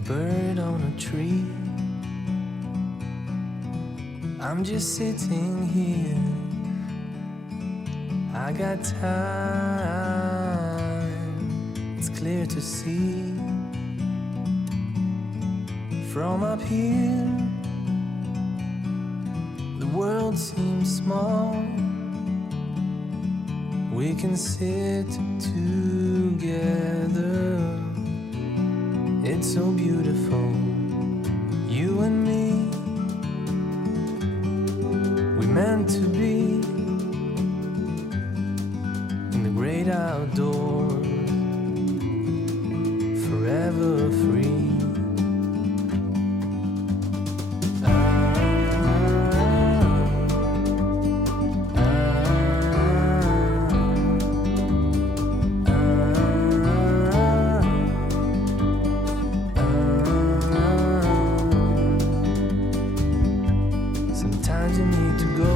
a bird on a tree. I'm just sitting here. I got time. It's clear to see. From up here, the world seems small. We can sit together. It's so beautiful, you and me. We meant to be in the great outdoors, forever free. Sometimes you need to go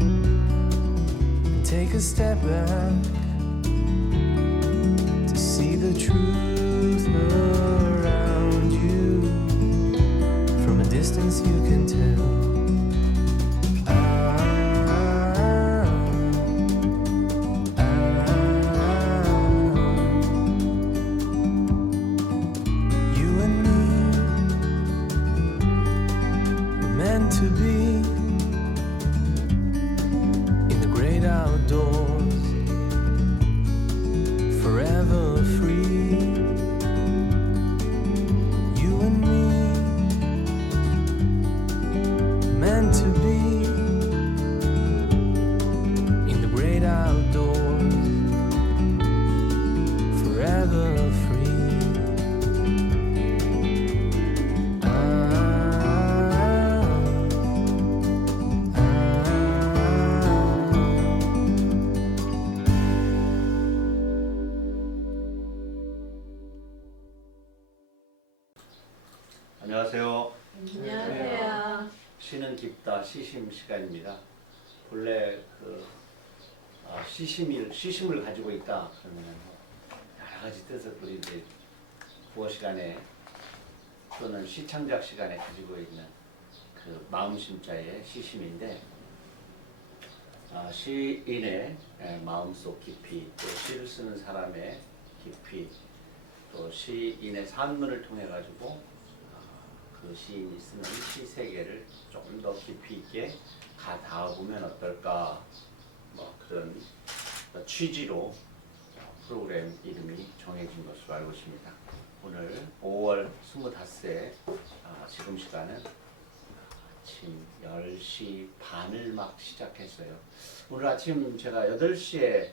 and take a step back to see the truth around you. From a distance you can tell. You and me were meant to be in the great outdoors, forever free. You and me meant to be in the great outdoors, forever free. 안녕하세요. 안녕하세요. 시는 깊다 시심 시간입니다. 본래 시심을 가지고 있다 그러면 여러 가지 뜻을 우리 이제 국어 시간에 또는 시창작 시간에 가지고 있는 그 마음심자의 시심인데, 시인의 마음속 깊이, 또 시를 쓰는 사람의 깊이, 또 시인의 산문을 통해 가지고 그 시인이 쓰는 시 세계를 조금 더 깊이 있게 닿아보면 어떨까, 뭐 그런 취지로 프로그램 이름이 정해진 것으로 알고 있습니다. 오늘 5월 25일 지금 시간은 아침 10시 반을 막 시작했어요. 오늘 아침 제가 8시에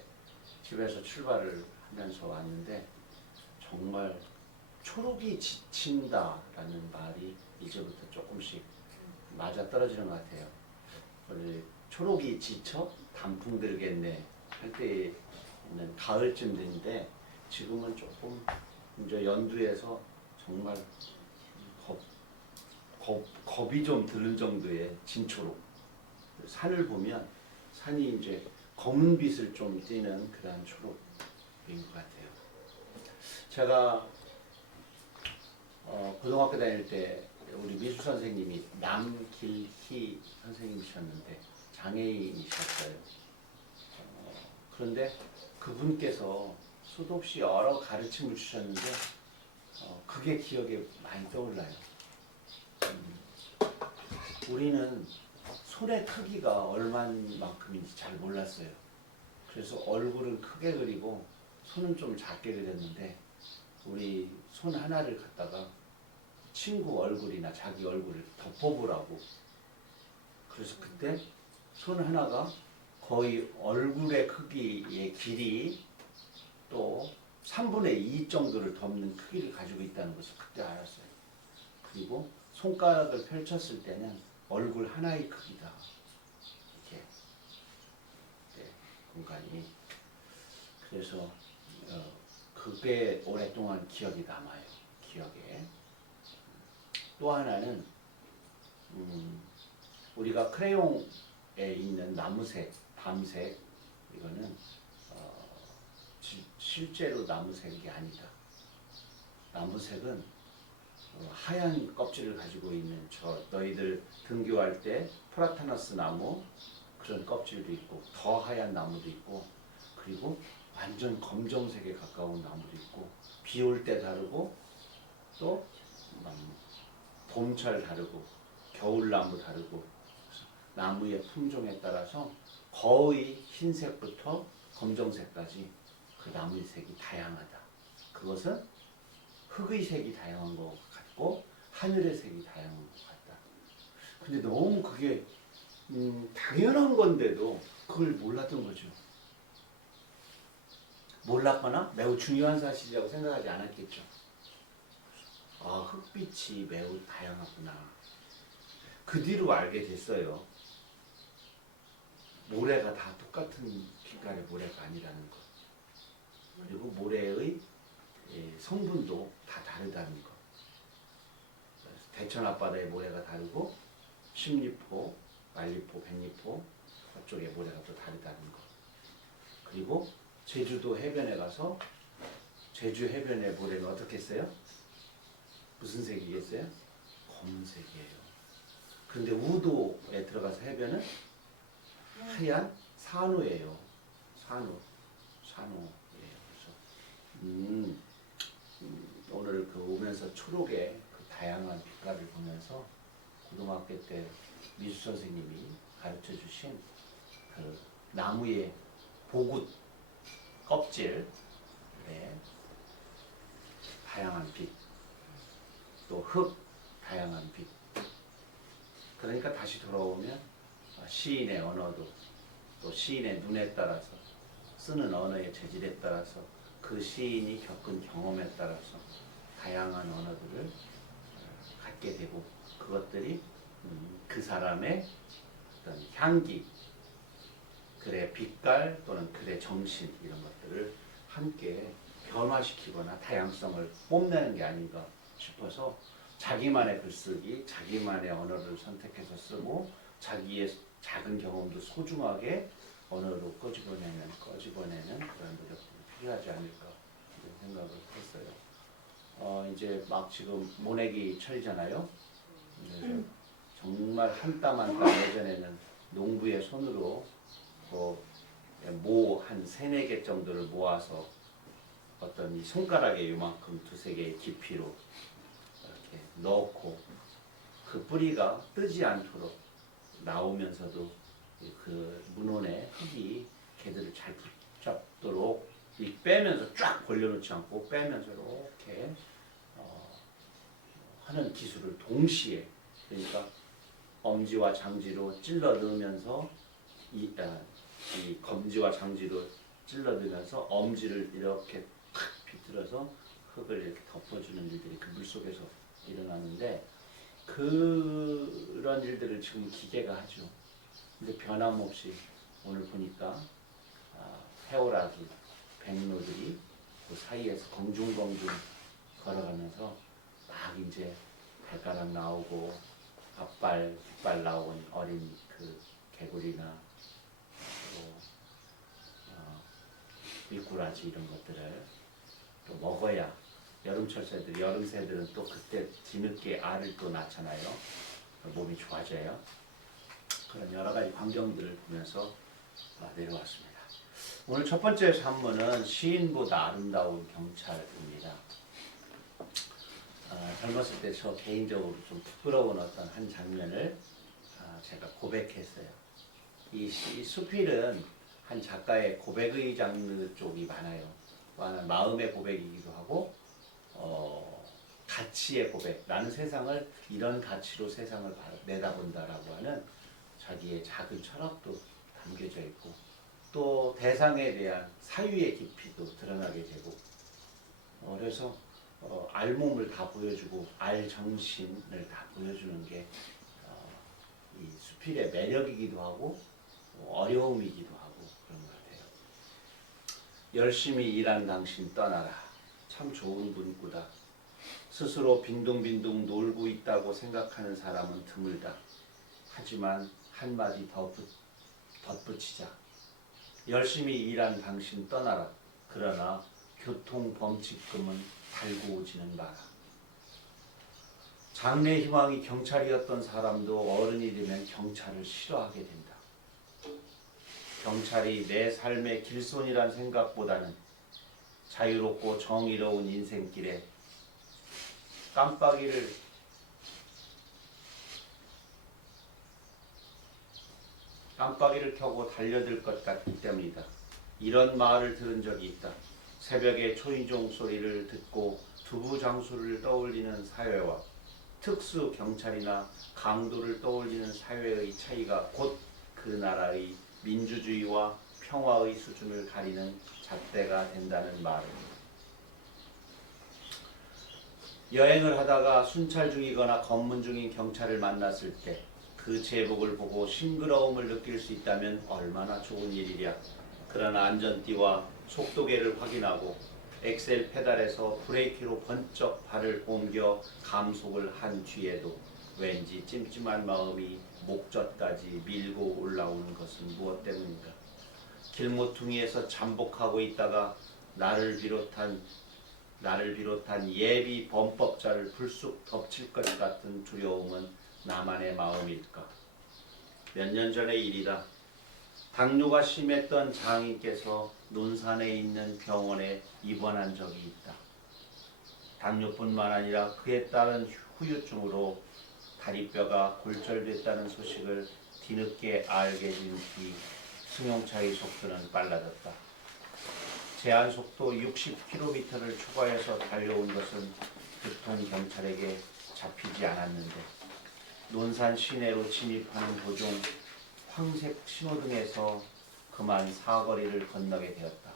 집에서 출발을 하면서 왔는데 정말 초록이 지친다라는 말이 이제부터 조금씩 맞아 떨어지는 것 같아요. 원래 초록이 지쳐 단풍 들겠네 할 때는 가을쯤 됐는데 지금은 조금 이제 연두에서 정말 겁이 좀 드는 정도의 진초록. 산을 보면 산이 이제 검은 빛을 좀 띠는 그런 초록인 것 같아요. 제가 고등학교 다닐 때 우리 미술 선생님이 남길희 선생님이셨는데 장애인이셨어요. 그런데 그분께서 수도 없이 여러 가르침을 주셨는데 그게 기억에 많이 떠올라요. 우리는 손의 크기가 얼마만큼인지 잘 몰랐어요. 그래서 얼굴은 크게 그리고 손은 좀 작게 그렸는데 우리 손 하나를 갖다가 친구 얼굴이나 자기 얼굴을 덮어보라고. 그래서 그때 손 하나가 거의 얼굴의 크기의 길이 또 3분의 2 정도를 덮는 크기를 가지고 있다는 것을 그때 알았어요. 그리고 손가락을 펼쳤을 때는 얼굴 하나의 크기다. 이렇게 공간이. 그래서 그게 오랫동안 기억이 남아요. 기억에. 또 하나는 우리가 크레용에 있는 나무색, 밤색, 이거는 실제로 나무색이 아니다. 나무색은 하얀 껍질을 가지고 있는 너희들 등교할 때 프라타너스 나무 그런 껍질도 있고 더 하얀 나무도 있고 그리고 완전 검정색에 가까운 나무도 있고 비 올 때 다르고 또 봄철 다르고 겨울나무 다르고 나무의 품종에 따라서 거의 흰색부터 검정색까지 그 나무의 색이 다양하다. 그것은 흙의 색이 다양한 것 같고 하늘의 색이 다양한 것 같다. 근데 너무 그게 당연한 건데도 그걸 몰랐던 거죠. 몰랐거나 매우 중요한 사실이라고 생각하지 않았겠죠. 아, 흙빛이 매우 다양하구나. 그 뒤로 알게 됐어요. 모래가 다 똑같은 빛깔의 모래가 아니라는 것. 그리고 모래의 성분도 다 다르다는 것. 대천 앞바다의 모래가 다르고 십리포, 말리포, 백리포 그쪽의 모래가 또 다르다는 것. 그리고 제주도 해변에 가서 제주 해변의 모래는 어떻게 했어요? 무슨 색이겠어요? 검은색이에요. 그런데 우도에 들어가서 해변은 하얀 산호예요. 산호예요. 그래서 오늘 그 오면서 초록의 그 다양한 빛깔을 보면서 고등학교 때 미술 선생님이 가르쳐 주신 그 나무의 보굿 껍질 다양한 빛, 또 흙 다양한 빛. 그러니까 다시 돌아오면 시인의 언어도 또 시인의 눈에 따라서 쓰는 언어의 재질에 따라서 그 시인이 겪은 경험에 따라서 다양한 언어들을 갖게 되고 그것들이 그 사람의 어떤 향기, 글의 빛깔 또는 글의 정신 이런 것들을 함께 변화시키거나 다양성을 뽐내는 게 아닌가 싶어서 자기만의 글쓰기, 자기만의 언어를 선택해서 쓰고 자기의 작은 경험도 소중하게 언어로 꺼집어내는 그런 노력들이 필요하지 않을까 이런 생각을 했어요. 이제 막 지금 모내기 철이잖아요. 그래서 정말 한 땀 한 땀 예전에는 농부의 손으로 모 한 3-4개 정도를 모아서 어떤 이 손가락에 요만큼 2-3개의 깊이로 이렇게 넣고 그 뿌리가 뜨지 않도록 나오면서도 그 문온의 흙이 걔들을 잘 붙잡도록 빼면서 쫙 벌려놓지 않고 빼면서 이렇게 하는 기술을 동시에 그러니까 엄지와 장지로 찔러 넣으면서 이 검지와 장지로 찔러 넣으면서 엄지를 이렇게 탁 비틀어서 흙을 이렇게 덮어주는 일들이 그 물속에서 일어나는데 그런 일들을 지금 기계가 하죠. 근데 변함없이 오늘 보니까 해오라기, 백로들이 그 사이에서 공중공중 걸어가면서 막 이제 발가락 나오고 앞발, 뒷발 나온 어린 그 개구리나 또 미꾸라지 이런 것들을 또 먹어야 여름철 새들, 여름 새들은 또 그때 뒤늦게 알을 또 낳잖아요. 몸이 좋아져요. 그런 여러 가지 광경들을 보면서 내려왔습니다. 오늘 첫 번째 산문은 시인보다 아름다운 경찰입니다. 젊었을 때 저 개인적으로 좀 부끄러운 어떤 한 장면을 제가 고백했어요. 이 수필은 한 작가의 고백의 장르 쪽이 많아요. 마음의 고백이기도 하고 가치의 고백. 나는 세상을 이런 가치로 세상을 내다본다라고 하는 자기의 작은 철학도 담겨져 있고 또 대상에 대한 사유의 깊이도 드러나게 되고 그래서 알몸을 다 보여주고 알정신을 다 보여주는 게 이 수필의 매력이기도 하고 어려움이기도 하고 그런 것 같아요. 열심히 일한 당신 떠나라. 참 좋은 문구다. 스스로 빈둥빈둥 놀고 있다고 생각하는 사람은 드물다. 하지만 한마디 더 덧붙이자. 열심히 일한 당신 떠나라. 그러나 교통범칙금은 달고 오지는 마라. 장래 희망이 경찰이었던 사람도 어른이 되면 경찰을 싫어하게 된다. 경찰이 내 삶의 길손이란 생각보다는 자유롭고 정의로운 인생길에 깜빡이를 켜고 달려들 것 같기 때문이다. 이런 말을 들은 적이 있다. 새벽에 초인종 소리를 듣고 두부 장수를 떠올리는 사회와 특수 경찰이나 강도를 떠올리는 사회의 차이가 곧 그 나라의 민주주의와 평화의 수준을 가리는 잣대가 된다는 말입니다. 여행을 하다가 순찰 중이거나 검문 중인 경찰을 만났을 때 그 제복을 보고 싱그러움을 느낄 수 있다면 얼마나 좋은 일이랴. 그러나 안전띠와 속도계를 확인하고 엑셀 페달에서 브레이크로 번쩍 발을 옮겨 감속을 한 뒤에도 왠지 찜찜한 마음이 목젖까지 밀고 올라오는 것은 무엇 때문인가? 길모퉁이에서 잠복하고 있다가 나를 비롯한 예비 범법자를 불쑥 덮칠 것 같은 두려움은 나만의 마음일까? 몇 년 전의 일이다. 당뇨가 심했던 장인께서 논산에 있는 병원에 입원한 적이 있다. 당뇨뿐만 아니라 그에 따른 후유증으로 다리뼈가 골절됐다는 소식을 뒤늦게 알게 된 뒤 승용차의 속도는 빨라졌다. 제한 속도 60km를 초과해서 달려온 것은 교통경찰에게 잡히지 않았는데 논산 시내로 진입하는 도중 황색 신호등에서 그만 사거리를 건너게 되었다.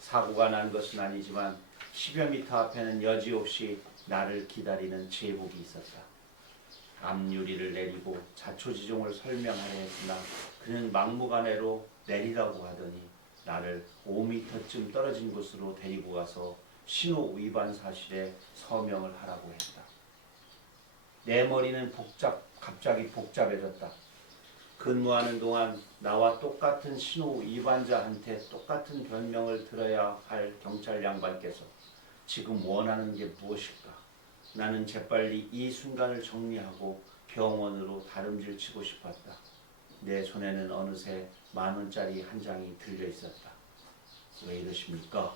사고가 난 것은 아니지만 10여 미터 앞에는 여지없이 나를 기다리는 제복이 있었다. 앞유리를 내리고 자초지종을 설명하려 했으나 그는 막무가내로 내리라고 하더니 나를 5미터쯤 떨어진 곳으로 데리고 가서 신호 위반 사실에 서명을 하라고 했다. 내 머리는 갑자기 복잡해졌다. 근무하는 동안 나와 똑같은 신호 위반자한테 똑같은 변명을 들어야 할 경찰 양반께서 지금 원하는 게 무엇일까? 나는 재빨리 이 순간을 정리하고 병원으로 다름질 치고 싶었다. 내 손에는 어느새 10,000원짜리 한 장이 들려 있었다. 왜 이러십니까?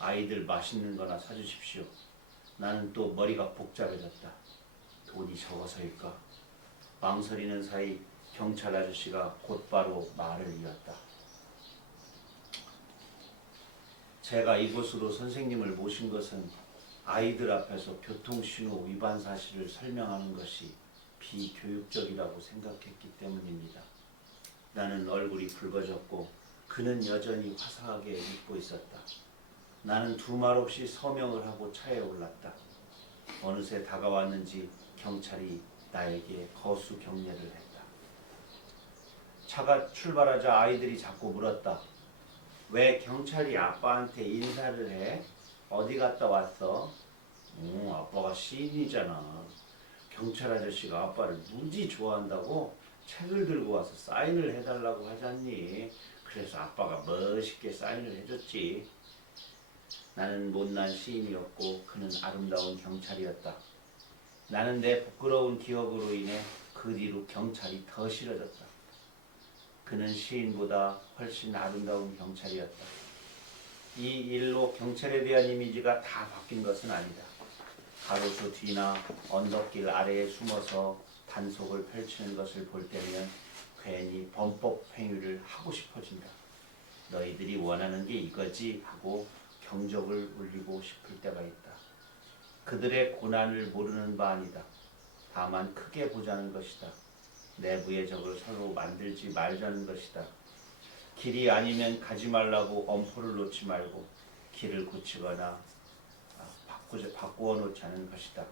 아이들 맛있는 거나 사주십시오. 나는 또 머리가 복잡해졌다. 돈이 적어서일까? 망설이는 사이 경찰 아저씨가 곧바로 말을 이었다. 제가 이곳으로 선생님을 모신 것은 아이들 앞에서 교통신호 위반 사실을 설명하는 것이 비교육적이라고 생각했기 때문입니다. 나는 얼굴이 붉어졌고 그는 여전히 화사하게 웃고 있었다. 나는 두말 없이 서명을 하고 차에 올랐다. 어느새 다가왔는지 경찰이 나에게 거수 경례를 했다. 차가 출발하자 아이들이 자꾸 물었다. 왜 경찰이 아빠한테 인사를 해? 어디 갔다 왔어? 아빠가 시인이잖아. 경찰 아저씨가 아빠를 무지 좋아한다고 책을 들고 와서 사인을 해달라고 하잖니. 그래서 아빠가 멋있게 사인을 해줬지. 나는 못난 시인이었고 그는 아름다운 경찰이었다. 나는 내 부끄러운 기억으로 인해 그 뒤로 경찰이 더 싫어졌다. 그는 시인보다 훨씬 아름다운 경찰이었다. 이 일로 경찰에 대한 이미지가 다 바뀐 것은 아니다. 가로수 뒤나 언덕길 아래에 숨어서 단속을 펼치는 것을 볼 때면 괜히 범법 행위를 하고 싶어진다. 너희들이 원하는 게 이거지 하고 경적을 울리고 싶을 때가 있다. 그들의 고난을 모르는 바 아니다. 다만 크게 보자는 것이다. 내부의 적을 서로 만들지 말자는 것이다. 길이 아니면 가지 말라고 엄포를 놓지 말고 길을 고치거나 바꾸어 놓자는 것이다.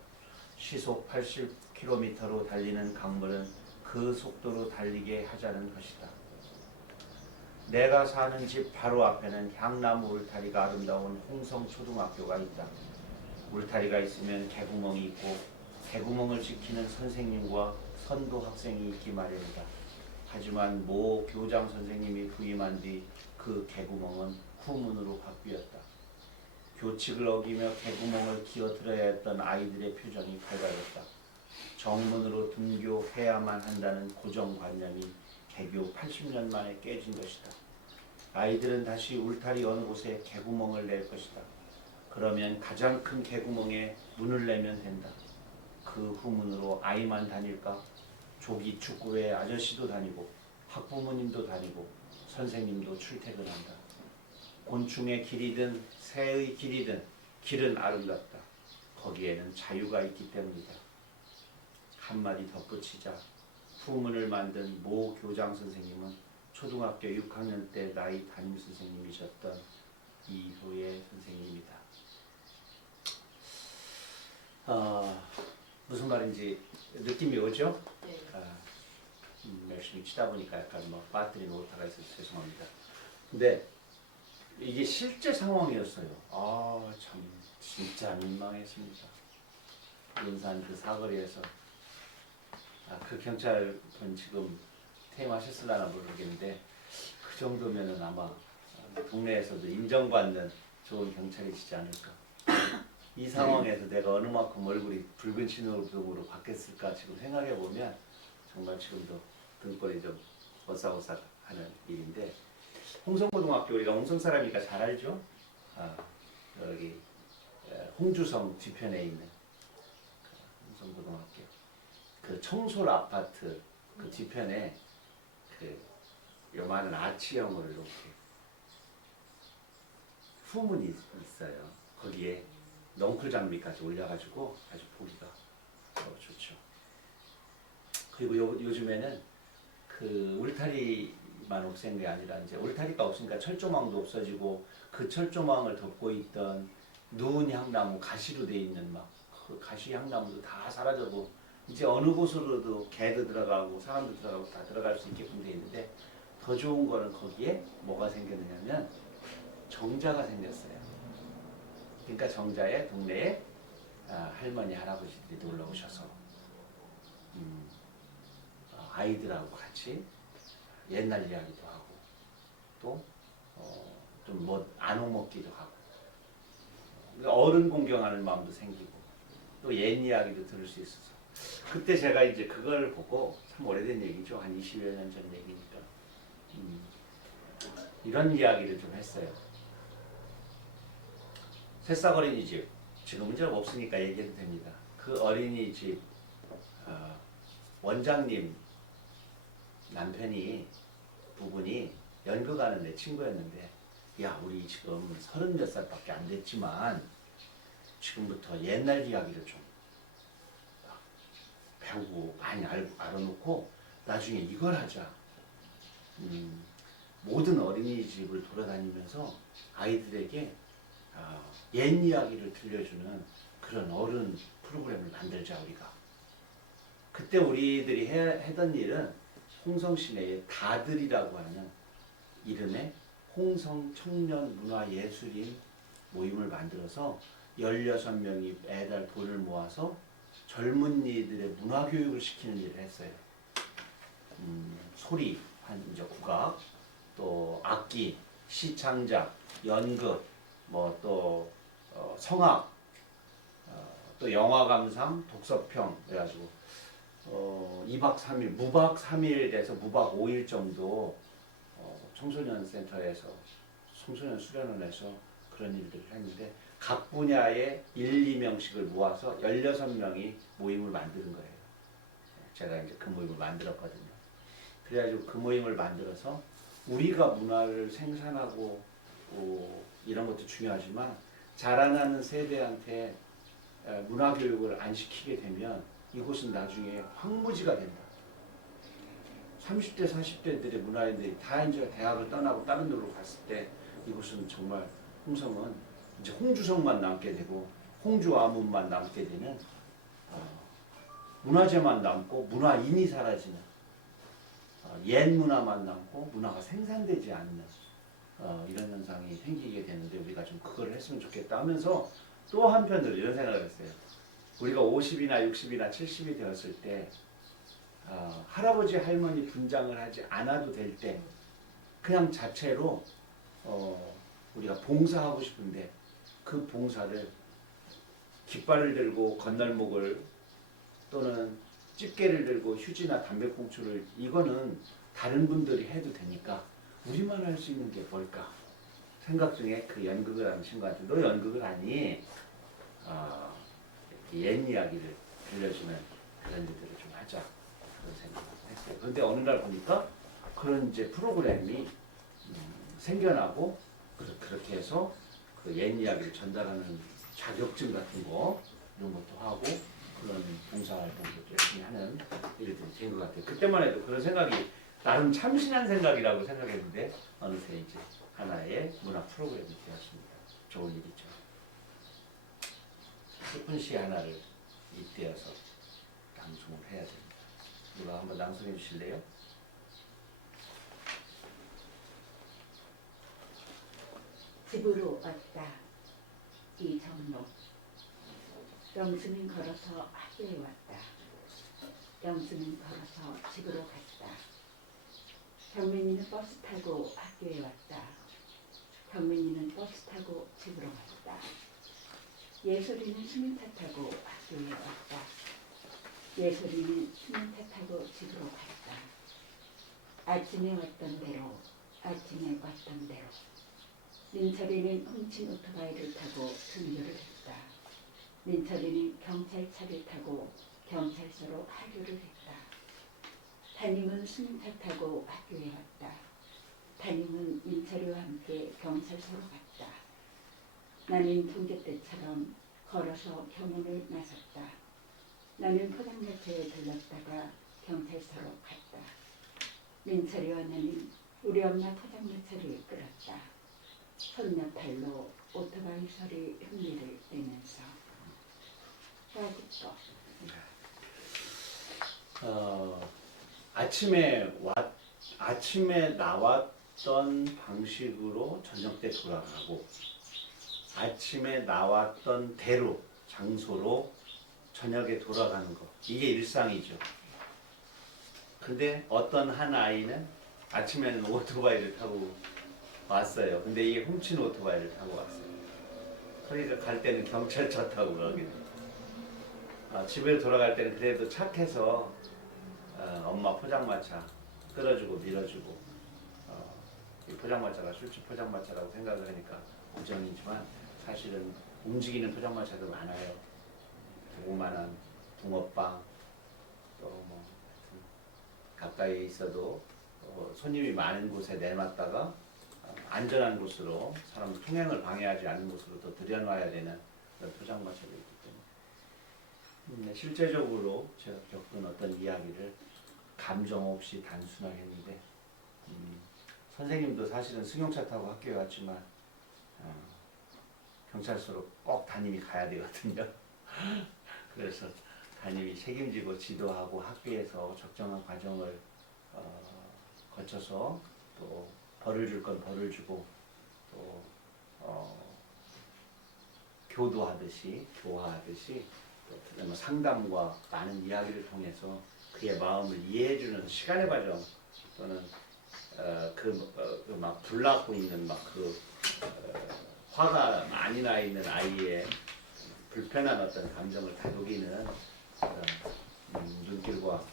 시속 80km로 달리는 강물은 그 속도로 달리게 하자는 것이다. 내가 사는 집 바로 앞에는 향나무 울타리가 아름다운 홍성초등학교가 있다. 울타리가 있으면 개구멍이 있고 개구멍을 지키는 선생님과 선도 학생이 있기 마련이다. 하지만 모 교장 선생님이 부임한 뒤 그 개구멍은 후문으로 바뀌었다. 교칙을 어기며 개구멍을 기어들어야 했던 아이들의 표정이 밝아졌다. 정문으로 등교해야만 한다는 고정관념이 개교 80년 만에 깨진 것이다. 아이들은 다시 울타리 어느 곳에 개구멍을 낼 것이다. 그러면 가장 큰 개구멍에 문을 내면 된다. 그 후문으로 아이만 다닐까? 조기 축구회 아저씨도 다니고 학부모님도 다니고 선생님도 출퇴근한다. 곤충의 길이든 새의 길이든 길은 아름답다. 거기에는 자유가 있기 때문이다. 한마디 덧붙이자 후문을 만든 모 교장 선생님은 초등학교 6학년 때 나이 담임 선생님이셨던 이효의 선생님이다. 무슨 말인지 느낌이 오죠? 네. 열심히 치다 보니까 약간 뭐 빠뜨린 오타가 있어서 죄송합니다. 근데 이게 실제 상황이었어요. 참 진짜 민망했습니다. 인산 그 사거리에서 그 경찰분 지금 퇴임하셨을라나 모르겠는데 그 정도면은 아마 동네에서도 인정받는 좋은 경찰이시지 않을까. 이 상황에서 내가 어느 만큼 얼굴이 붉은 신호등으로 바뀌었을까 지금 생각해 보면 정말 지금도 등골이 좀 오싹오싹하는 일인데, 홍성고등학교 우리가 홍성 사람이니까 잘 알죠? 여기 홍주성 뒤편에 있는 홍성고등학교 그 청솔 아파트 그 뒤편에 그 요만한 아치형으로 이렇게 후문이 있어요. 거기에 넝쿨 장미까지 올려가지고 아주 보기가 좋죠. 그리고 요즘에는 그 울타리만 없앤 게 아니라 이제 울타리가 없으니까 철조망도 없어지고 그 철조망을 덮고 있던 누운 향나무 가시로 돼 있는 막 그 가시 향나무도 다 사라져고 이제 어느 곳으로도 개도 들어가고 사람도 들어가고 다 들어갈 수 있게끔 돼 있는데, 더 좋은 거는 거기에 뭐가 생겼느냐면 정자가 생겼어요. 그러니까 정자에 동네에 할머니 할아버지들이 놀러 오셔서 아이들하고 같이 옛날 이야기도 하고 또 좀 뭐 나눠 먹기도 하고 어른 공경하는 마음도 생기고 또 옛 이야기도 들을 수 있어서, 그때 제가 이제 그걸 보고, 참 오래된 얘기죠. 한 20여 년 전 얘기니까 이런 이야기를 좀 했어요. 새싹 어린이집, 지금은 좀 없으니까 얘기해도 됩니다. 그 어린이집 원장님 남편이 부분이 연극 하는 내 친구였는데, 야 우리 지금 30몇 살밖에 안 됐지만 지금부터 옛날 이야기를 좀 배우고 많이 알아놓고 나중에 이걸 하자. 모든 어린이집을 돌아다니면서 아이들에게 옛 이야기를 들려주는 그런 어른 프로그램을 만들자 우리가. 그때 우리들이 하던 일은 홍성 시내에 다들이라고 하는 이름의 홍성 청년 문화예술인 모임을 만들어서 16명이 매달 돈을 모아서 젊은이들의 문화교육을 시키는 일을 했어요. 소리, 이제 국악, 또 악기, 시창작, 연극, 뭐 또 성악, 또 영화 감상, 독서평 그래가지고 2박 3일, 무박 3일 돼서 무박 5일 정도 청소년 센터에서 청소년 수련원에서 그런 일들을 했는데, 각 분야에 1, 2명씩을 모아서 16명이 모임을 만드는 거예요. 제가 이제 그 모임을 만들었거든요. 그래가지고 그 모임을 만들어서 우리가 문화를 생산하고 이런 것도 중요하지만 자라나는 세대한테 문화교육을 안 시키게 되면 이곳은 나중에 황무지가 된다. 30대, 40대들의 문화인들이 다 이제 대학을 떠나고 다른 데로 갔을 때 이곳은 정말 홍성은 이제 홍주성만 남게 되고 홍주 아문만 남게 되는 문화재만 남고 문화인이 사라지는 옛 문화만 남고 문화가 생산되지 않는 이런 현상이 생기게 되는데, 우리가 좀 그거를 했으면 좋겠다 하면서 또 한편으로 이런 생각을 했어요. 우리가 50이나 60이나 70이 되었을 때 할아버지 할머니 분장을 하지 않아도 될 때 그냥 자체로 우리가 봉사하고 싶은데 그 봉사를 깃발을 들고 건널목을 또는 집게를 들고 휴지나 담배꽁초를 이거는 다른 분들이 해도 되니까 우리만 할 수 있는 게 뭘까 생각 중에 그 연극을 하는 친구한테 너 연극을 하니 옛 이야기를 들려주는 그런 일들을 좀 하자 그런 생각을 했어요. 그런데 어느 날 보니까 그런 이제 프로그램이 생겨나고 그렇게 해서 그 옛 이야기를 전달하는 자격증 같은 거 이런 것도 하고 그런 봉사활동도 열심히 하는 일들이 된 것 같아요. 그때만 해도 그런 생각이 나름 참신한 생각이라고 생각했는데 어느새 이제 하나의 문화 프로그램이 되었습니다. 좋은 일이죠. 슬픈 시 하나를 잇대어서 낭송을 해야 됩니다. 누가 한번 낭송해 주실래요? 집으로 왔다. 이정록. 영수는 걸어서 학교에 왔다. 영수는 걸어서 집으로 갔다. 경민이는 버스 타고 학교에 왔다. 경민이는 버스 타고 집으로 갔다. 예솔이는 시민차 타고 학교에 왔다. 예솔이는 시민차 타고 집으로 갔다. 아침에 왔던 대로, 아침에 왔던 대로. 민철이는 훔친 오토바이를 타고 등교를 했다. 민철이는 경찰차를 타고 경찰서로 하교를 했다. 담임은 승용차 타고 학교에 왔다. 담임은 민철이와 함께 경찰서로 갔다. 나는 종교 때처럼 걸어서 경운을 나섰다. 나는 포장마차에 들렀다가 경찰서로 갔다. 민철이와 나는 우리 엄마 포장마차를 끌었다. 손녀 팔로 오토바이 소리 흉내를 내면서 까짓거 아침에 나왔던 방식으로 저녁 때 돌아가고 아침에 나왔던 대로 장소로 저녁에 돌아가는 거 이게 일상이죠. 근데 어떤 한 아이는 아침에는 오토바이를 타고 왔어요. 근데 이게 훔친 오토바이를 타고 왔어요. 그러니까 갈 때는 경찰차 타고 가게 돼요. 집에 돌아갈 때는 그래도 착해서 엄마 포장마차 끌어주고 밀어주고 이 포장마차가 술집 포장마차라고 생각을 하니까 우정이지만 사실은 움직이는 포장마차도 많아요. 조그만한 붕어빵 또 뭐 가까이 있어도 손님이 많은 곳에 내놨다가 안전한 곳으로 사람 통행을 방해하지 않는 곳으로 또 들여놔야 되는 그런 포장마차도 있기 때문에 실제적으로 제가 겪은 어떤 이야기를 감정 없이 단순하게 했는데 선생님도 사실은 승용차 타고 학교에 왔지만 경찰서로 꼭 담임이 가야 되거든요. 그래서 담임이 책임지고 지도하고 학교에서 적정한 과정을 거쳐서 또 벌을 줄 건 벌을 주고 또 교도하듯이 교화하듯이 또 상담과 많은 이야기를 통해서 그의 마음을 이해해주는 시간의 과정 또는 막 불나고 있는 막 화가 많이 나 있는 아이의 불편한 어떤 감정을 다독이는 그런 눈길과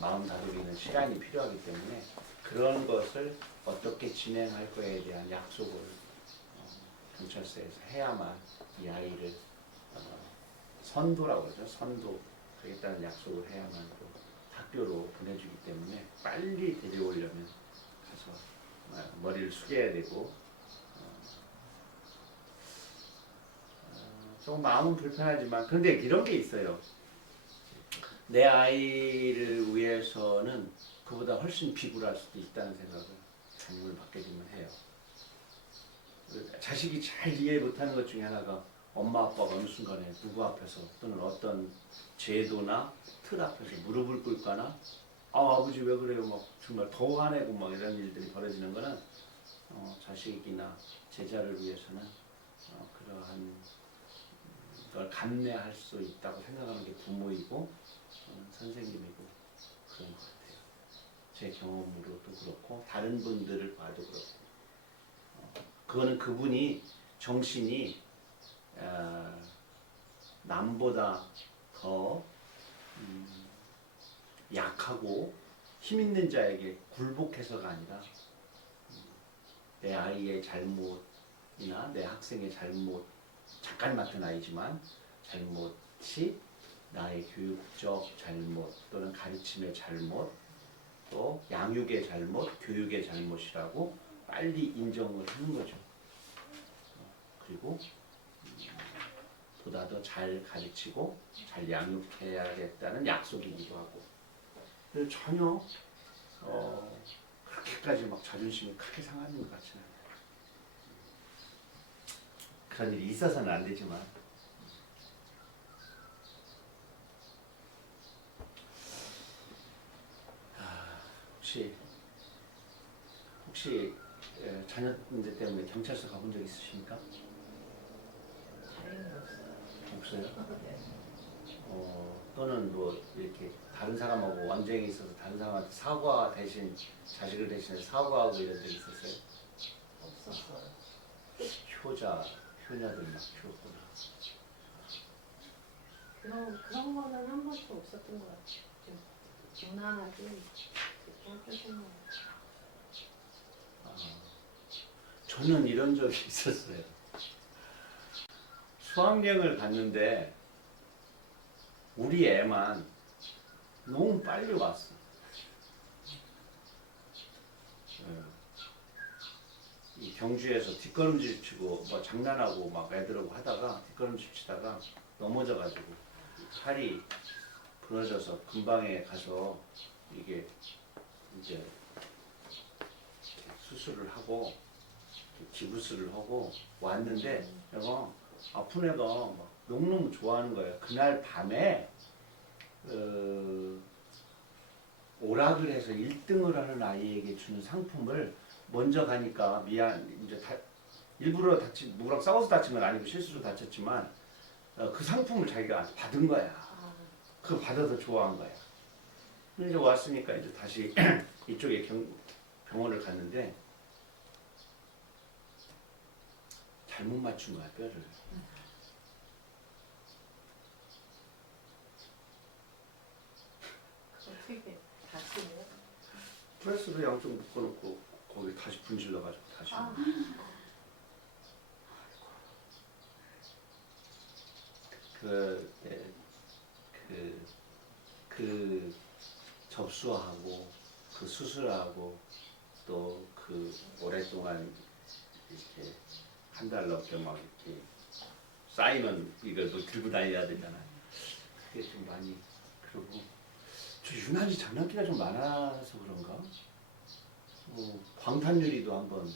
마음 다독이는 시간이 필요하기 때문에 그런 것을 어떻게 진행할 거에 대한 약속을 경찰서에서 해야만 이 아이를 선도라고 그러죠. 선도 하겠다는 약속을 해야만 또 학교로 보내주기 때문에 빨리 데려오려면 가서 머리를 숙여야 되고 조금 마음은 불편하지만 근데 이런 게 있어요. 내 아이를 위해서는 그보다 훨씬 비굴할 수도 있다는 생각을 질문을 받게 되면 해요. 자식이 잘 이해 못하는 것 중에 하나가 엄마 아빠가 어느 순간에 누구 앞에서 또는 어떤 제도나 틀 앞에서 무릎을 꿇거나 아버지 왜 그래요 막 정말 더 화내고 막 이런 일들이 벌어지는 거는 자식이나 제자를 위해서는 그러한 걸 감내할 수 있다고 생각하는 게 부모이고 선생님이고 그런 것 같아요. 제 경험으로도 그렇고 다른 분들을 봐도 그렇고 그거는 그분이 정신이 남보다 더 약하고 힘 있는 자에게 굴복해서가 아니라 내 아이의 잘못이나 내 학생의 잘못, 잠깐 맡은 아이지만 잘못이 나의 교육적 잘못 또는 가르침의 잘못 또 양육의 잘못, 교육의 잘못이라고 빨리 인정을 하는 거죠. 그리고 보다 더 잘 가르치고 잘 양육해야겠다는 약속이기도 하고 그래서 전혀 그렇게까지 막 자존심이 크게 상하는 것 같지는 않아요. 그런 일이 있어서는 안 되지만 혹시 자녀 문제 때문에 경찰서 가본 적 있으십니까? 다행히 없어요. 없어요? 네. 또는 뭐 이렇게 다른 사람하고 언쟁이 있어서 다른 사람한테 사과 대신 자식을 대신해 사과하고 이런 적 있었어요? 없었어요. 효자들 막 키웠구나. 그런 거는 한 번도 없었던 것 같아요. 좀 무난하게 그렇게 했던 것 같아요. 저는 이런 적이 있었어요. 수학여행을 갔는데 우리 애만 너무 빨리 왔어. 이 경주에서 뒷걸음질 치고 뭐 장난하고 막 애들하고 하다가 뒷걸음질 치다가 넘어져가지고 팔이 부러져서 근방에 가서 이게 이제 수술을 하고 기부스를 하고 왔는데 내가 아픈 애가 막 너무너무 좋아하는 거예요. 그날 밤에 오락을 해서 1등을 하는 아이에게 주는 상품을 먼저 가니까 이제 일부러 누구랑 싸워서 다친 건 아니고 실수로 다쳤지만 그 상품을 자기가 받은 거야. 그거 받아서 좋아한 거야. 근데 이제 왔으니까 이제 다시 이쪽에 병원을 갔는데 잘못 맞춘 거야, 뼈를. 어떻게 다치네요? 프레스로 양쪽 묶어놓고 거기 다시 분질러가지고 다시. 그 접수하고 그 수술하고 또 그 오랫동안 이렇게 한 달 넘게 막 이렇게 쌓이는 이걸 뭐 들고 다녀야 되잖아. 그게 좀 많이 그러고 저 유난히 장난기가 좀 많아서 그런가? 방탄유리도 한번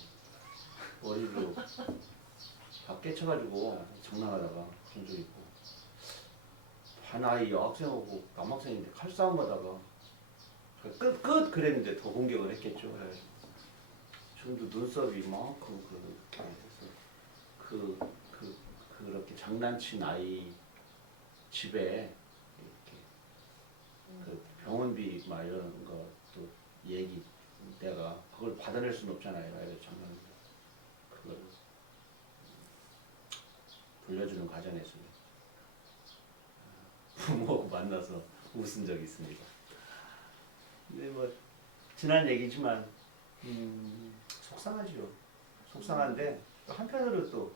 머리로 다 깨쳐가지고 장난하다가 그런 적 있고 반 아이 여학생하고 남학생인데 칼싸움 하다가 끝 그랬는데 더 공격을 했겠죠. 지금도 눈썹이 이만큼 그렇게 해서 그렇게 장난친 아이 집에 이렇게 그 병원비 막 이런 것도 얘기 내가 그걸 받아낼 수는 없잖아요. 장난 그걸 돌려주는 과정에서 부모하고 만나서 웃은 적이 있습니다. 근데 뭐 지난 얘기지만 속상하지요. 속상한데 한편으로 또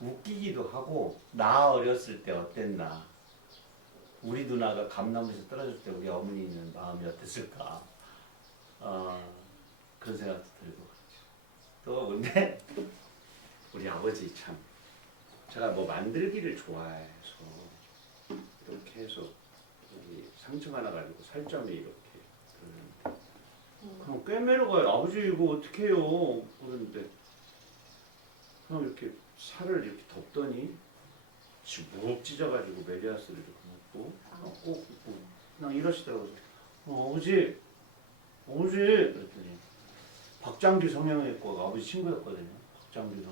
웃기기도 하고 나 어렸을 때 어땠나 우리 누나가 감나무에서 떨어질 때 우리 어머니는 마음이 어땠을까 그런 생각도 들고 또 근데 우리 아버지 참 제가 뭐 만들기를 좋아해서 이렇게 해서 여기 상처 하나 가지고 살점이 이렇게 그러는데 그럼 꿰매러 가요. 아버지 이거 어떻게 해요? 그러는데 그럼 이렇게 살을 이렇게 덮더니 묵 찢어가지고 메리아스를 이렇게 묶고 꼭 묶고 그냥 이러시더라고요. 아버지 그랬더니 박장규 성형외과 아버지 친구였거든요. 박장규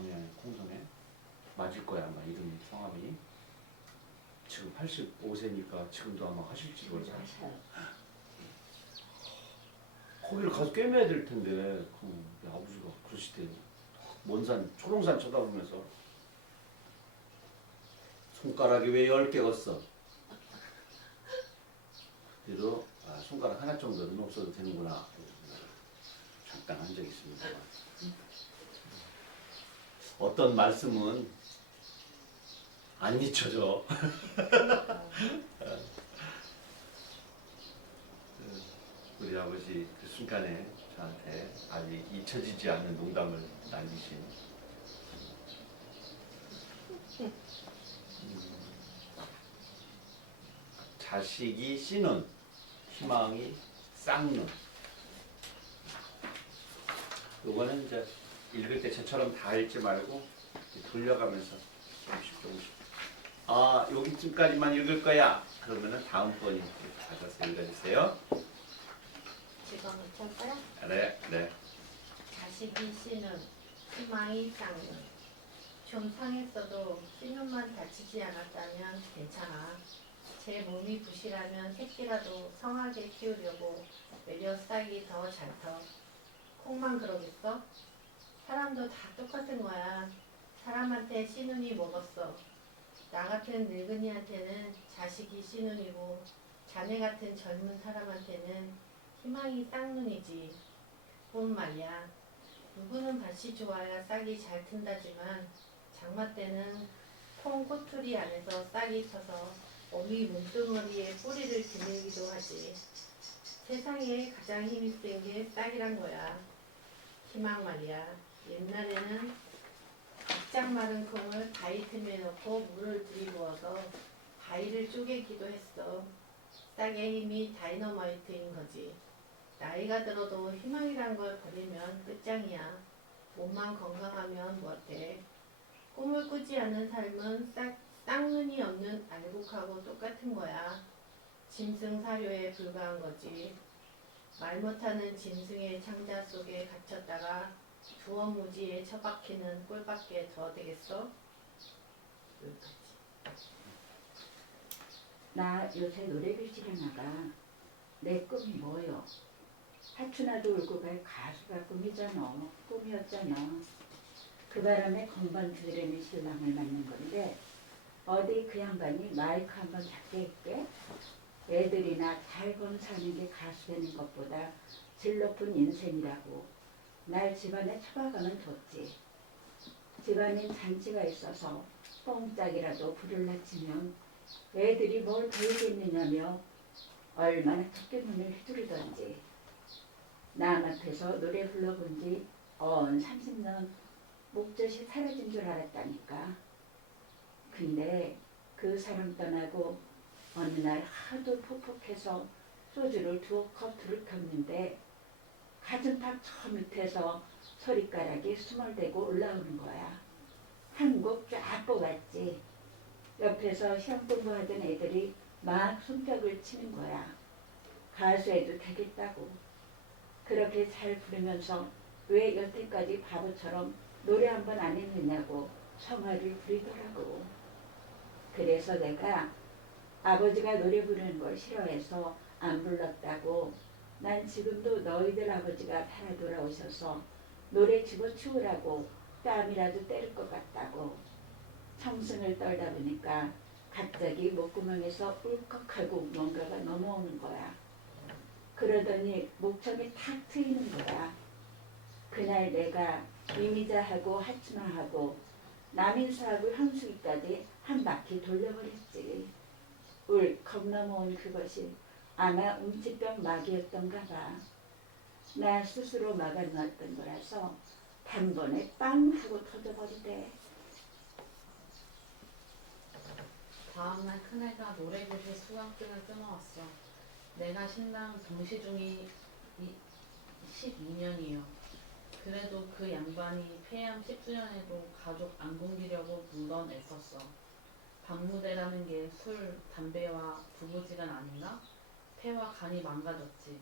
콩성에 맞을 거야 아마 이름이 성함이 지금 85세니까 지금도 아마 하실지 몰라요. 거기를 가서 꿰매야 될 텐데 아버지가 그러시대요. 먼 산 초롱산 쳐다보면서 손가락이 왜 10개겠어? 그대로 손가락 하나 정도는 없어도 되는구나. 잠깐 한 적이 있습니다만. 어떤 말씀은 안 잊혀져. 우리 아버지 그 순간에 저한테 아직 잊혀지지 않는 농담을 남기신 자식이 씨는 희망이 쌍눈. 요거는 이제 읽을 때 저처럼 다 읽지 말고 돌려가면서 조금씩 여기쯤까지만 읽을 거야. 그러면은 다음 번이 가셔서 읽어주세요. 집어넣을까요? 네, 네. 자식이 씨는 희망이 쌍눈. 좀 상했어도 씨눈만 다치지 않았다면 괜찮아. 제 몸이 부실하면 새끼라도 성하게 키우려고 외려 싹이 더 잘 터. 콩만 그러겠어? 사람도 다 똑같은 거야. 사람한테 씨눈이 먹었어. 나 같은 늙은이한테는 자식이 씨눈이고 자네 같은 젊은 사람한테는 희망이 쌍눈이지. 본 말이야. 누구는 밭이 좋아야 싹이 잘 튼다지만 장마 때는 콩 꼬투리 안에서 싹이 터서 어미 몸뚱어리에 뿌리를 드밀기도 하지. 세상에 가장 힘이 센 게 싹이란 거야. 희망 말이야. 옛날에는 바짝 마른 콩을 바위 틈에 넣고 물을 들이부어서 바위를 쪼개기도 했어. 싹의 힘이 다이너마이트인 거지. 나이가 들어도 희망이란 걸 버리면 끝장이야. 몸만 건강하면 뭐돼. 꿈을 꾸지 않는 삶은 쌍눈이 없는 알곡하고 똑같은 거야. 짐승 사료에 불과한 거지. 말 못하는 짐승의 창자 속에 갇혔다가 두어무지에 처박히는 꼴밖에 더 되겠어? 나 요새 노래교실에 나가. 내 꿈이 뭐요? 하춘아도 울고 갈 가수가 꿈이잖아. 꿈이었잖아. 그 바람에 건반 드레미 신랑을 만난 건데 어디 그 양반이 마이크 한번 잡게 했게? 애들이나 잘 검사하는 게 가수 되는 것보다 질 높은 인생이라고. 날 집안에 처박아면 뒀지. 집안엔 잔치가 있어서 뽕짝이라도 불을 낮추면 애들이 뭘 배우겠느냐며 얼마나 턱게 눈을 휘두르던지. 남 앞에서 노래 불러본 지 30년 목젖이 사라진 줄 알았다니까. 근데 그 사람 떠나고 어느 날 하도 퍽퍽해서 소주를 2컵 들이켰는데 가슴팍 저 밑에서 소리가락이 스멀대고 올라오는 거야. 한 곡 쫙 뽑았지. 옆에서 시험 공부하던 애들이 막 손뼉을 치는 거야. 가수해도 되겠다고. 그렇게 잘 부르면서 왜 여태까지 바보처럼 노래 한 번 안 했느냐고 성화를 부리더라고. 그래서 내가 아버지가 노래 부르는 걸 싫어해서 안 불렀다고. 난 지금도 너희들 아버지가 살아 돌아오셔서 노래 집어치우라고 뺨이라도 때릴 것 같다고. 청승을 떨다 보니까 갑자기 목구멍에서 울컥하고 뭔가가 넘어오는 거야. 그러더니 목청이 탁 트이는 거야. 그날 내가 이미자하고 하치마하고 남인사하고 현숙이까지 한 바퀴 돌려버렸지. 울컥 넘어온 그것이 아마 음치병 막이었던가 봐. 나 스스로 막아놨던 거라서 단번에 빵 하고 터져버리대. 다음날 큰애가 노래교실 수강증을 끊어왔어. 내가 신랑 동시중이 12년이요. 그래도 그 양반이 폐암 10주년에도 가족 안 굶기려고 물건 애썼어. 밤무대라는 게 술, 담배와 부부지간 아닌가? 폐와 간이 망가졌지.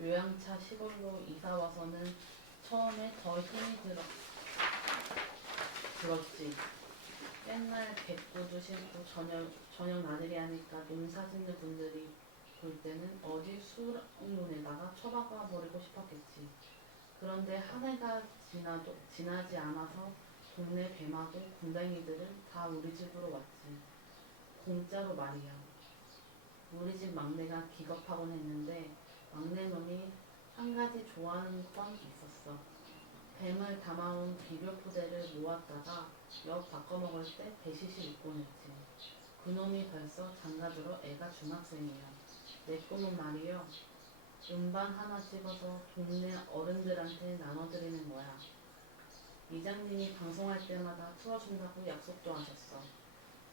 요양차 시골로 이사와서는 처음에 더 힘이 들었지. 맨날 백구두 신고 저녁 나들이 하니까 농사 짓는 분들이 볼 때는 어디 수렁눈에다가 처박아 버리고 싶었겠지. 그런데 한 해가 지나지 않아서 동네 배마도 군뱅이들은 다 우리 집으로 왔지. 공짜로 말이야. 우리 집 막내가 기겁하곤 했는데 막내 놈이 한 가지 좋아하는 건 있었어. 뱀을 담아온 비료 포대를 모았다가 엿 바꿔 먹을 때 배시시 입곤 했지. 그놈이 벌써 장가들어 애가 중학생이야. 내 꿈은 말이여. 음반 하나 찍어서 동네 어른들한테 나눠드리는 거야. 이장님이 방송할 때마다 틀어준다고 약속도 하셨어.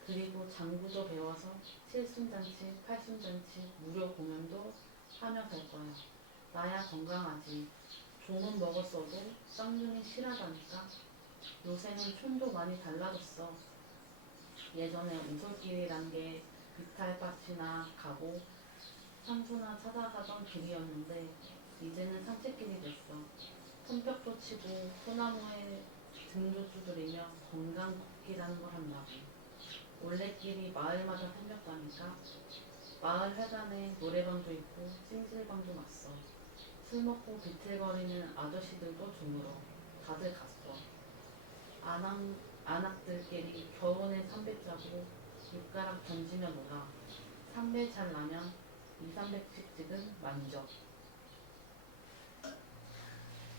그리고 장구도 배워서 칠순잔치, 팔순잔치, 무료 공연도 하며 갈 거야. 나야 건강하지. 종은 먹었어도 쌍둥이 실하다니까. 요새는 촌도 많이 달라졌어. 예전에 우솔길이란 게 비탈밭이나 가고 산소나 찾아가던 길이었는데 이제는 산책길이 됐어. 손뼉도 치고 소나무에 등도 두드리며 건강 걷기라는 걸 한다고. 올레길이 마을마다 생겼다니까. 마을 회관에 노래방도 있고 찜질방도 났어. 술 먹고 비틀거리는 아저씨들도 드물어. 다들 갔어. 안악들끼리 겨우내 삼배 짜고 육가락 던지며 놀아. 삼배 잘 나면 200~300씩 찍은 만적.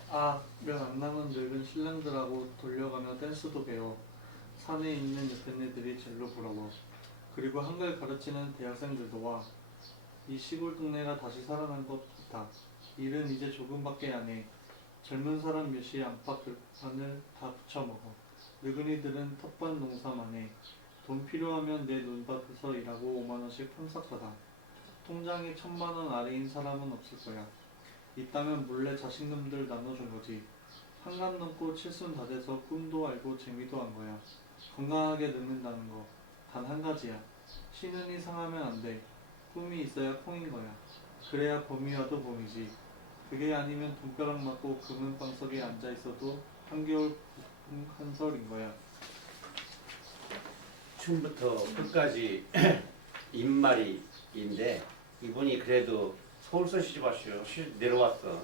아, 몇 안 남은 늙은 신랑들하고 돌려가며 댄스도 배워. 산에 있는 여편네들이 젤로 부러워. 그리고 한글 가르치는 대학생들도 와. 이 시골 동네가 다시 살아난 것 같아. 일은 이제 조금밖에 안 해. 젊은 사람 몇이 안팎을 다 부쳐먹어. 늙은이들은 텃밭 농사만 해. 돈 필요하면 내 논밭에서 일하고 5만원씩 폰삭하다. 통장에 1000만원 아래인 사람은 없을 거야. 있다면 몰래 자식놈들 나눠준 거지. 한갑 넘고 칠순 다 돼서 꿈도 알고 재미도 한 거야. 건강하게 늙는다는 거. 단 한 가지야. 신은이 상하면 안 돼. 꿈이 있어야 콩인 거야. 그래야 봄이 와도 봄이지. 그게 아니면 돈벼락 맞고 금은방석에 앉아있어도 한겨울 한설인 거야. 처음부터 끝까지 입말이인데 이분이 그래도 서울서 시집왔어요. 내려왔어.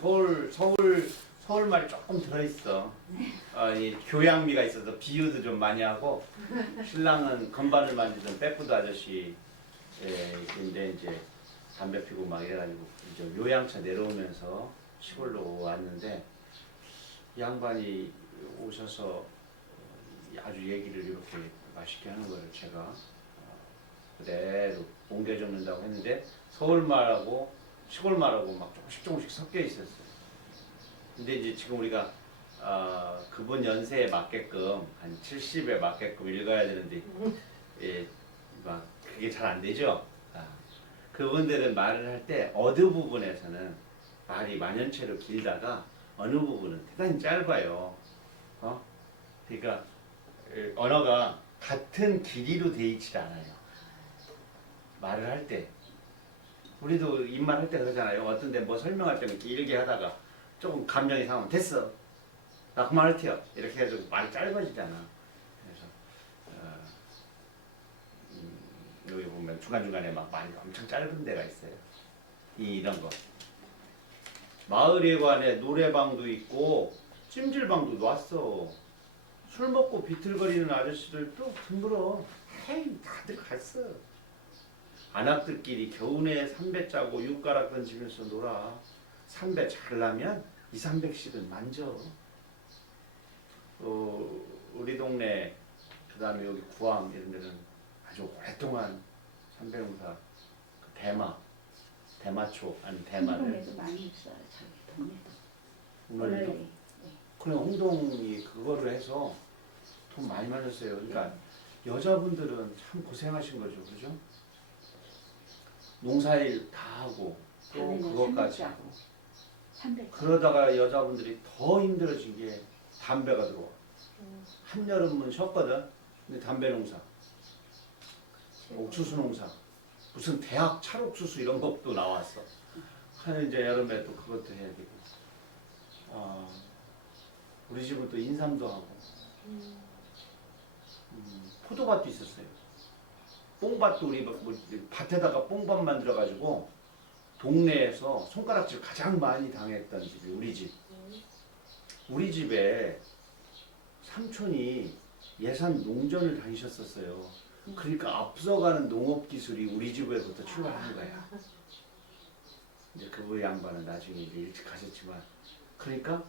서울 말이 조금 들어있어. 이 교양미가 있어서 비유도 좀 많이 하고 신랑은 건반을 만지던 백구드 아저씨 인데 이제 담배 피고 막 이래가지고 이제 요양차 내려오면서 시골로 왔는데 이 양반이 오셔서 아주 얘기를 이렇게 맛있게 하는 거를 제가 그대로 옮겨 적는다고 했는데 서울말하고 시골말하고 막 조금씩 섞여 있었어요. 근데 이제 지금 우리가 그분 연세에 맞게끔 한 70에 맞게끔 읽어야 되는데 막 그게 잘 안 되죠. 그분들은 말을 할 때 어느 부분에서는 말이 만연체로 길다가 어느 부분은 대단히 짧아요. 그러니까 언어가 같은 길이로 돼 있지 않아요. 말을 할 때 우리도 입말 할 때 그러잖아요. 어떤 데 뭐 설명할 때는 길게 하다가 조금 감정이 상하면 됐어. 나 그만할 테요. 이렇게 해가지고 말이 짧아지잖아. 그래서 여기 보면 중간중간에 막 말이 엄청 짧은 데가 있어요. 이런 거. 마을에 관에 노래방도 있고 찜질방도 놨어. 술 먹고 비틀거리는 아저씨들도 드물어. 헤이 다들 갔어. 안악들끼리 겨우내 삼배 짜고 육가락 던지면서 놀아. 삼배 잘 나면 200~300씩은 만져. 우리 동네 그 다음에 여기 구암 이런 데는 아주 오랫동안 삼배 농사 그 대마초 아니 대마를 홍동에도 많이 있어요. 자기 동네도. 오늘도 원래 그래 홍동이 그거를 해서 돈 많이 마셨어요. 그러니까 여자분들은 참 고생하신 거죠, 그죠? 농사일 다 하고 또 그것까지 하고 그러다가 여자분들이 더 힘들어진 게 담배가 들어와. 한여름은 쉬었거든. 근데 담배 농사, 옥수수 농사, 무슨 대학 찰옥수수 이런 것도 나왔어. 이제 여름에 또 그것도 해야 되고. 우리 집은 또 인삼도 하고 포도밭도 있었어요. 뽕밭도 우리 밭에다가 뽕밭 만들어가지고 동네에서 손가락질 가장 많이 당했던 집이 우리 집. 우리 집에 삼촌이 예산 농전을 다니셨었어요. 그러니까 앞서가는 농업 기술이 우리 집에부터 출발한 거야. 이제 그 양반은 나중에 이제 일찍 가셨지만, 그러니까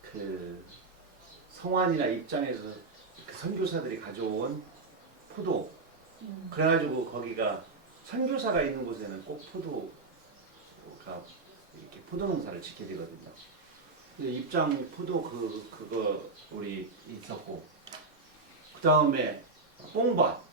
그 성환이나 입장에서 그 선교사들이 가져온 포도, 그래가지고 거기가 선교사가 있는 곳에는 꼭 포도가 이렇게 포도 농사를 짓게 되거든요. 근데 입장 포도 그거 우리 있었고, 그 다음에 뽕밭.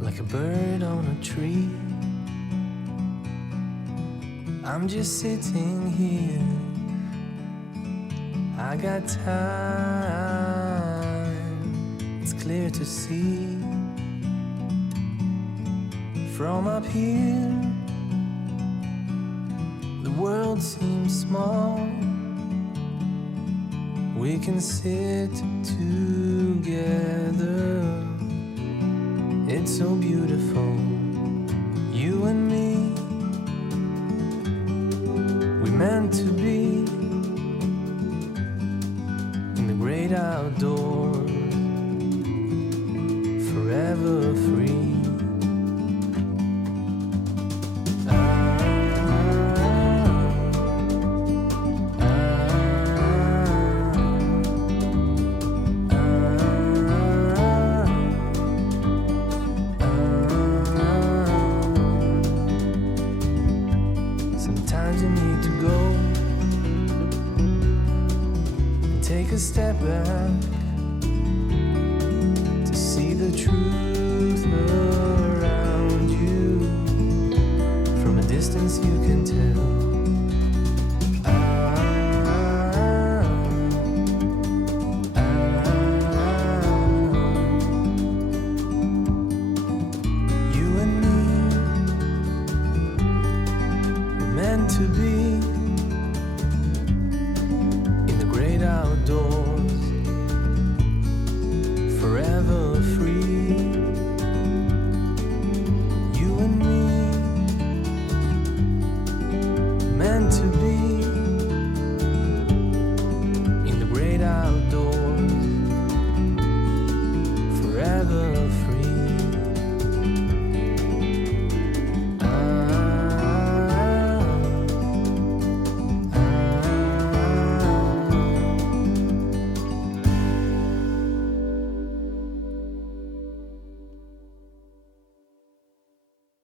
Like a bird on a tree, I'm just sitting here. I got time, it's clear to see. From up here, the world seems small. We can sit together. It's so beautiful, you and me. We meant to be in the great outdoors, forever free. Sometimes you need to go and take a step back to see the truth around you. From a distance you can tell. You and me were meant to be